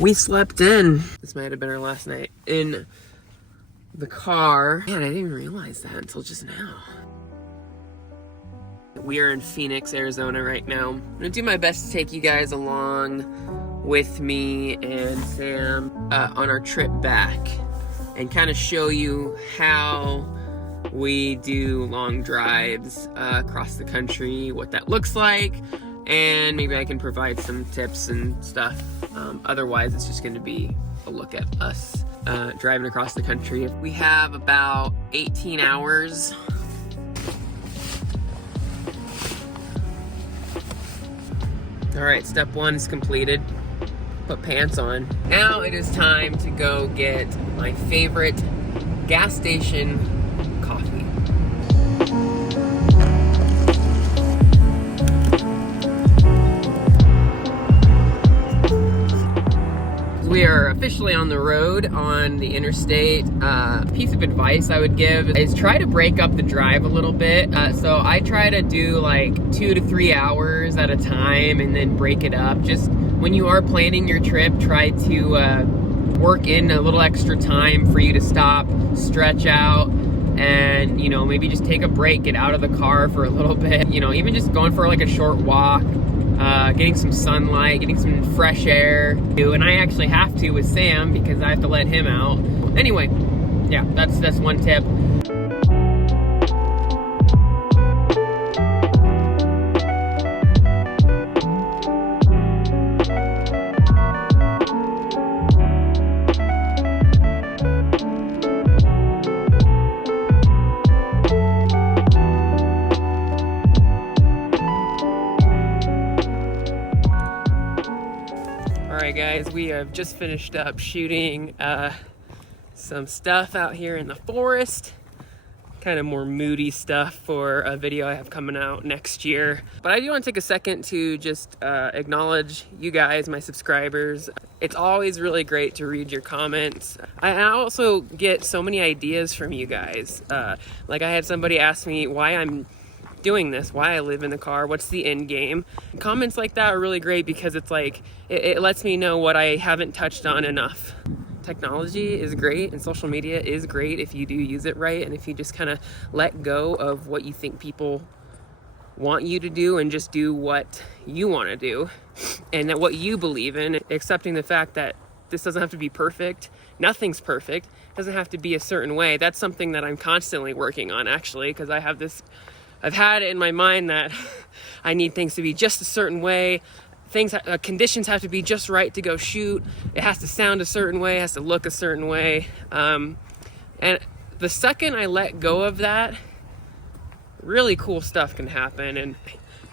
We slept in. This might have been our last night in the car. Man, I didn't even realize that until just now. We are in Phoenix, Arizona right now. I'm gonna do my best to take you guys along with me and Sam on our trip back and kind of show you how we do long drives across the country, what that looks like, and maybe I can provide some tips and stuff. Otherwise, it's just going to be a look at us driving across the country. We have about 18 hours. All right, step one is completed. Put pants on. Now it is time to go get my favorite gas station coffee. We are officially on the road on the interstate. Piece of advice I would give is try to break up the drive a little bit. So I try to do like 2 to 3 hours at a time and then break it up. Just when you are planning your trip, try to work in a little extra time for you to stop, stretch out, and maybe just take a break, get out of the car for a little bit. Even just going for like a short walk. Getting some sunlight, getting some fresh air. And I actually have to with Sam because I have to let him out. Anyway, yeah, that's one tip. Alright guys, we have just finished up shooting some stuff out here in the forest. Kind of more moody stuff for a video I have coming out next year. But I do want to take a second to just acknowledge you guys, my subscribers. It's always really great to read your comments. I also get so many ideas from you guys. Like I had somebody ask me why I'm doing this, why I live in the car, what's the end game. Comments like that are really great because it's like it lets me know what I haven't touched on enough. Technology is great and social media is great if you do use it right, and if you just kind of let go of what you think people want you to do and just do what you want to do and that what you believe in, accepting the fact that this doesn't have to be perfect. Nothing's perfect. It doesn't have to be a certain way. That's something that I'm constantly working on actually, because I've had it in my mind that I need things to be just a certain way. Conditions have to be just right to go shoot. It has to sound a certain way, it has to look a certain way. And the second I let go of that, really cool stuff can happen. And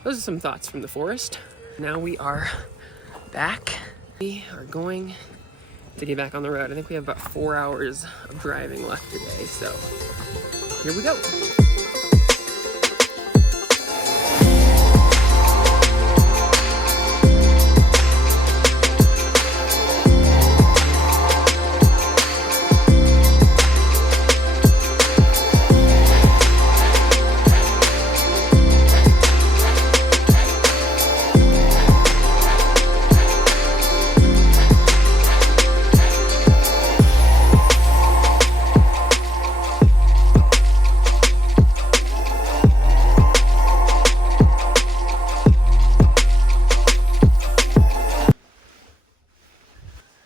those are some thoughts from the forest. Now we are back. We are going to get back on the road. I think we have about 4 hours of driving left today. So here we go.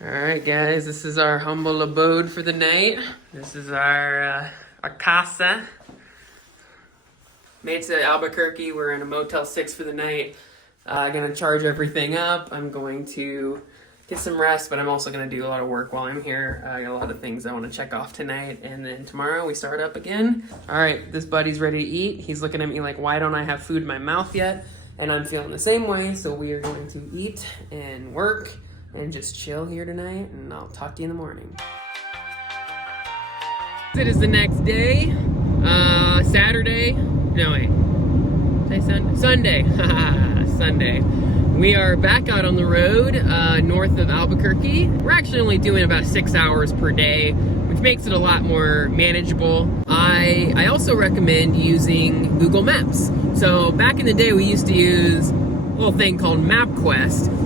Alright guys, this is our humble abode for the night. This is our casa. Made it to Albuquerque. We're in a Motel 6 for the night. Gonna charge everything up. I'm going to get some rest, but I'm also gonna do a lot of work while I'm here. I got a lot of things I want to check off tonight, and then tomorrow we start up again. Alright, this buddy's ready to eat. He's looking at me like, why don't I have food in my mouth yet? And I'm feeling the same way, so we are going to eat and work and just chill here tonight, and I'll talk to you in the morning. It is the next day, Saturday, no wait, say Sunday, Sunday. We are back out on the road, north of Albuquerque. We're actually only doing about 6 hours per day, which makes it a lot more manageable. I also recommend using Google Maps. So back in the day, we used to use a little thing called MapQuest.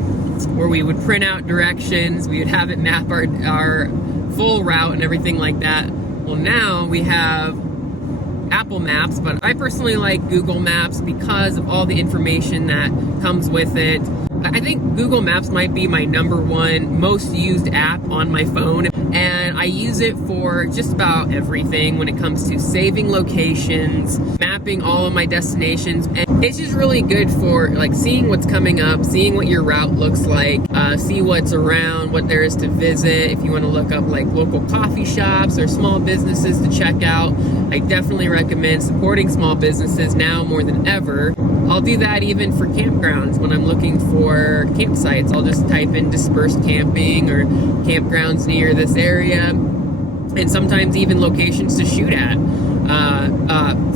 where we would print out directions. We would have it map our full route and everything like that. Well, now we have Apple Maps, but I personally like Google Maps because of all the information that comes with it. I think Google Maps might be my #1 most used app on my phone, and I use it for just about everything when it comes to saving locations, mapping all of my destinations, and it's just really good for like seeing what's coming up, seeing what your route looks like, see what's around, what there is to visit. If you want to look up like local coffee shops or small businesses to check out, I definitely recommend supporting small businesses now more than ever. I'll do that even for campgrounds when I'm looking for campsites. I'll just type in dispersed camping or campgrounds near this area, and sometimes even locations to shoot at,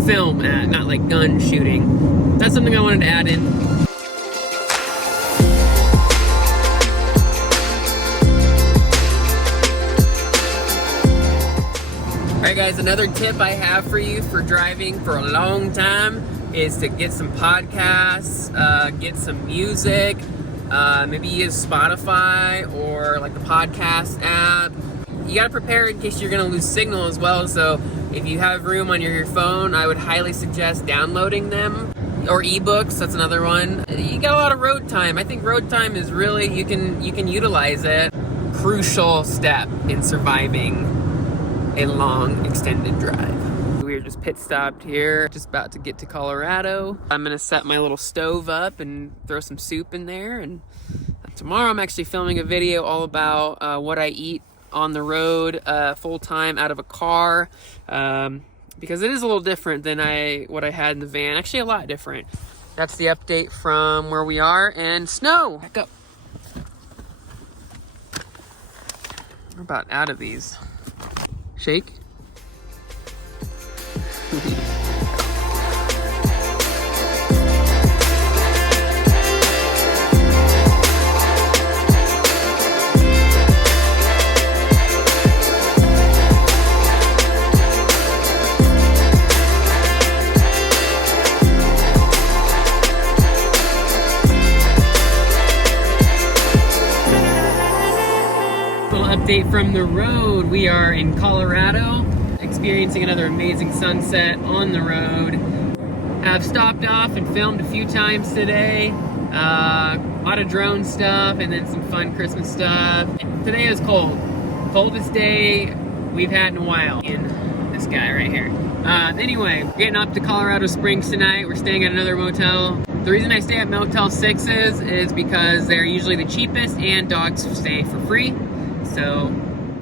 film at, not like gun shooting. That's something I wanted to add in. Alright guys, another tip I have for you for driving for a long time is to get some podcasts, get some music, maybe use Spotify or like the podcast app. You gotta prepare in case you're gonna lose signal as well, so if you have room on your phone, I would highly suggest downloading them. Or ebooks, that's another one. You got a lot of road time. I think road time is really, you can utilize it. Crucial step in surviving a long extended drive. We're just pit stopped here, just about to get to Colorado. I'm gonna set my little stove up and throw some soup in there, and tomorrow I'm actually filming a video all about what I eat on the road full-time out of a car, because it is a little different than what I had in the van. Actually a lot different. That's the update from where we are, and snow! Back up. We're about out of these. Shake. Update from the road. We are in Colorado, experiencing another amazing sunset on the road. I've stopped off and filmed a few times today. A lot of drone stuff and then some fun Christmas stuff. Today is cold. Coldest day we've had in a while. And this guy right here. Anyway, we're getting up to Colorado Springs tonight. We're staying at another motel. The reason I stay at Motel 6s is because they're usually the cheapest and dogs stay for free. So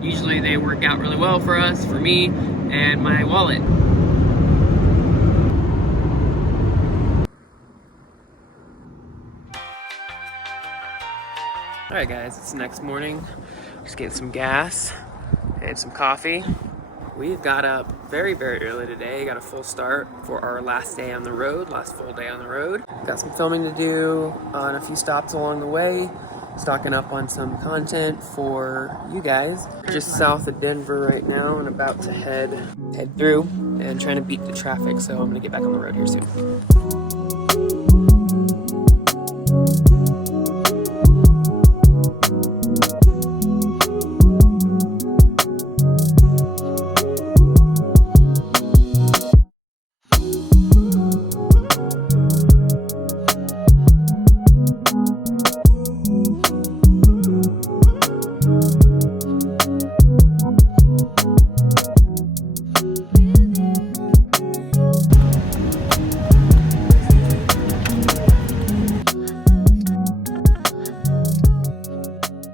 usually they work out really well for us, for me, and my wallet. Alright guys, it's the next morning. Just getting some gas and some coffee. We've got up very, very early today. Got a full start for our last day on the road, last full day on the road. Got some filming to do on a few stops along the way. Stocking up on some content for you guys. Just south of Denver right now and about to head through and trying to beat the traffic, so I'm gonna get back on the road here soon.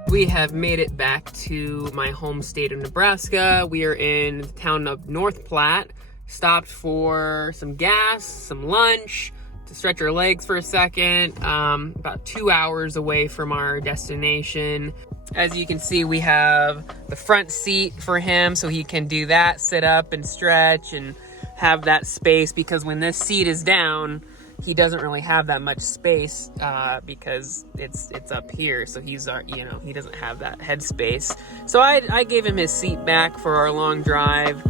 We have made it back to my home state of Nebraska. We are in the town of North Platte. Stopped for some gas, some lunch, to stretch our legs for a second. About 2 hours away from our destination. As you can see, we have the front seat for him so he can do that, sit up and stretch and have that space, because when this seat is down, he doesn't really have that much space because it's up here, so he's he doesn't have that head space. So I gave him his seat back for our long drive.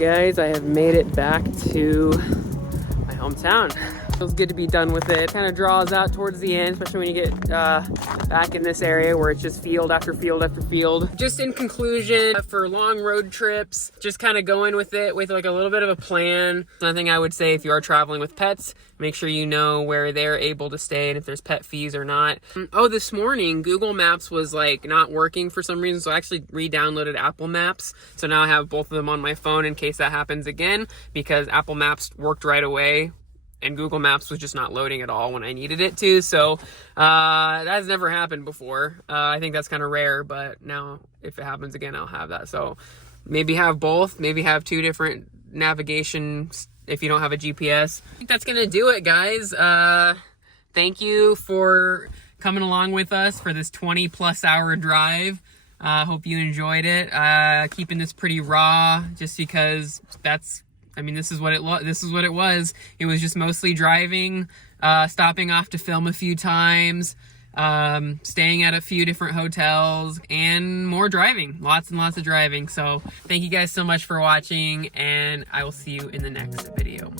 Alright guys, I have made it back to my hometown. Feels good to be done with it. Kind of draws out towards the end, especially when you get back in this area where it's just field after field after field. Just in conclusion, for long road trips, just kind of going with it with like a little bit of a plan. Another thing I would say, if you are traveling with pets, make sure you know where they're able to stay and if there's pet fees or not. Oh, this morning Google Maps was like not working for some reason, so I actually re-downloaded Apple Maps. So now I have both of them on my phone in case that happens again, because Apple Maps worked right away and Google Maps was just not loading at all when I needed it to. So that's never happened before. I think that's kind of rare, but now if it happens again, I'll have that. So maybe have both, maybe have two different navigations if you don't have a GPS. I think that's gonna do it, guys. Thank you for coming along with us for this 20+ hour drive. Hope you enjoyed it. Keeping this pretty raw just because this is what it was. It was just mostly driving, stopping off to film a few times, staying at a few different hotels, and more driving. Lots and lots of driving. So thank you guys so much for watching, and I will see you in the next video.